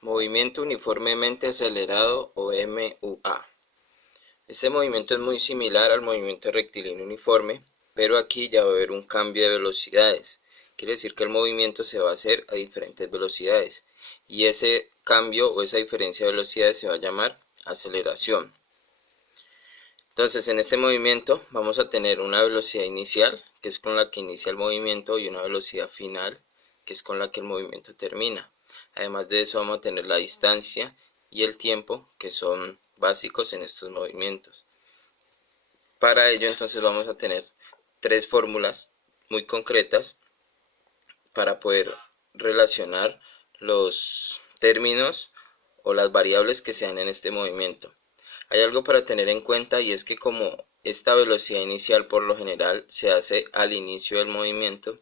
Movimiento uniformemente acelerado o MUA. Este movimiento es muy similar al movimiento rectilíneo uniforme, pero aquí ya va a haber un cambio de velocidades. Quiere decir que el movimiento se va a hacer a diferentes velocidades y ese cambio o esa diferencia de velocidades se va a llamar aceleración. Entonces, en este movimiento vamos a tener una velocidad inicial, que es con la que inicia el movimiento, y una velocidad final, que es con la que el movimiento termina. Además de eso vamos a tener la distancia y el tiempo, que son básicos en estos movimientos. Para ello entonces vamos a tener tres fórmulas muy concretas para poder relacionar los términos o las variables que sean en este movimiento. Hay algo para tener en cuenta, y es que como esta velocidad inicial por lo general se hace al inicio del movimiento,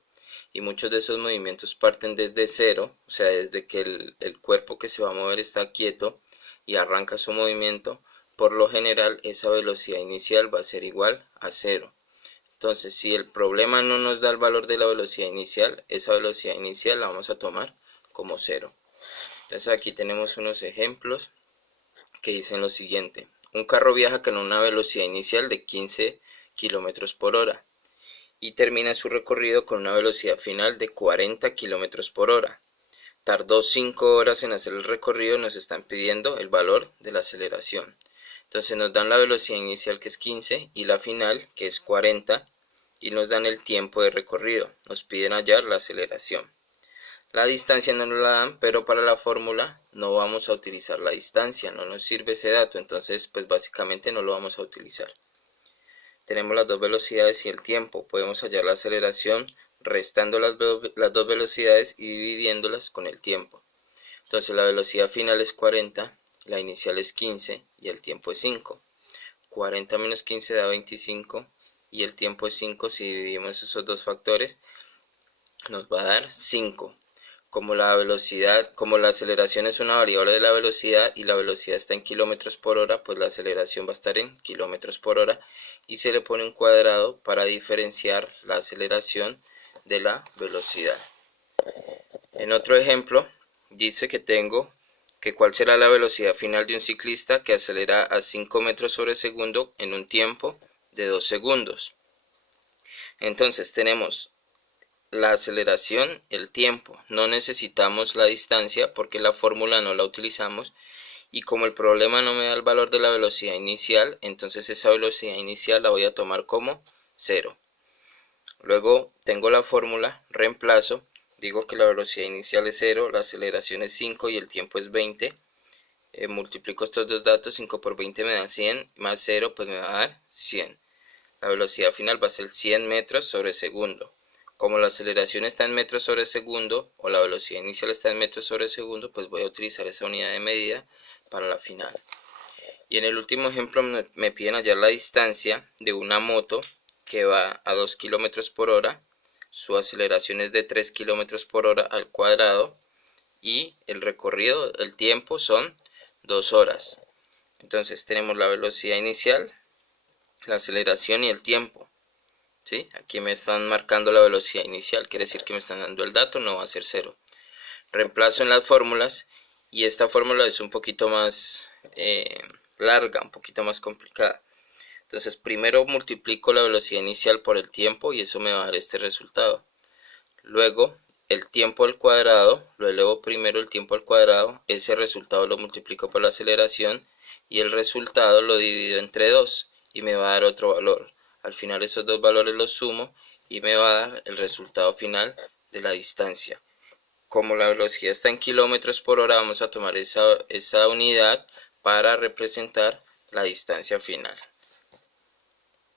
y muchos de esos movimientos parten desde cero, o sea, desde que el cuerpo que se va a mover está quieto y arranca su movimiento, por lo general esa velocidad inicial va a ser igual a cero. Entonces, si el problema no nos da el valor de la velocidad inicial, esa velocidad inicial la vamos a tomar como cero. Entonces aquí tenemos unos ejemplos que dicen lo siguiente. Un carro viaja con una velocidad inicial de 15 km por hora y termina su recorrido con una velocidad final de 40 km por hora. Tardó 5 horas en hacer el recorrido y nos están pidiendo el valor de la aceleración. Entonces nos dan la velocidad inicial, que es 15, y la final, que es 40, y nos dan el tiempo de recorrido. Nos piden hallar la aceleración. La distancia no nos la dan, pero para la fórmula no vamos a utilizar la distancia, no nos sirve ese dato, entonces pues básicamente no lo vamos a utilizar. Tenemos las dos velocidades y el tiempo. Podemos hallar la aceleración restando las dos velocidades y dividiéndolas con el tiempo. Entonces la velocidad final es 40, la inicial es 15 y el tiempo es 5. 40 menos 15 da 25 y el tiempo es 5. Si dividimos esos dos factores nos va a dar 5. Como la aceleración es una variable de la velocidad y la velocidad está en kilómetros por hora, pues la aceleración va a estar en kilómetros por hora y se le pone un cuadrado para diferenciar la aceleración de la velocidad. En otro ejemplo dice que tengo que cuál será la velocidad final de un ciclista que acelera a 5 metros sobre segundo en un tiempo de 2 segundos. Entonces tenemos la aceleración, el tiempo, no necesitamos la distancia porque la fórmula no la utilizamos, y como el problema no me da el valor de la velocidad inicial, entonces esa velocidad inicial la voy a tomar como 0. Luego tengo la fórmula, reemplazo, digo que la velocidad inicial es 0, la aceleración es 5 y el tiempo es 20. Multiplico estos dos datos, 5 por 20 me da 100, más 0 pues me va a dar 100. La velocidad final va a ser 100 metros sobre segundo. Como la aceleración está en metros sobre segundo o la velocidad inicial está en metros sobre segundo, pues voy a utilizar esa unidad de medida para la final. Y en el último ejemplo me piden hallar la distancia de una moto que va a 2 km por hora. Su aceleración es de 3 km por hora al cuadrado y el recorrido, el tiempo son 2 horas. Entonces tenemos la velocidad inicial, la aceleración y el tiempo. ¿Sí? Aquí me están marcando la velocidad inicial, quiere decir que me están dando el dato, no va a ser 0. Reemplazo en las fórmulas y esta fórmula es un poquito más larga, un poquito más complicada. Entonces primero multiplico la velocidad inicial por el tiempo y eso me va a dar este resultado. Luego el tiempo al cuadrado, lo elevo primero el tiempo al cuadrado, ese resultado lo multiplico por la aceleración y el resultado lo divido entre 2 y me va a dar otro valor. Al final esos dos valores los sumo y me va a dar el resultado final de la distancia. Como la velocidad está en kilómetros por hora, vamos a tomar esa unidad para representar la distancia final.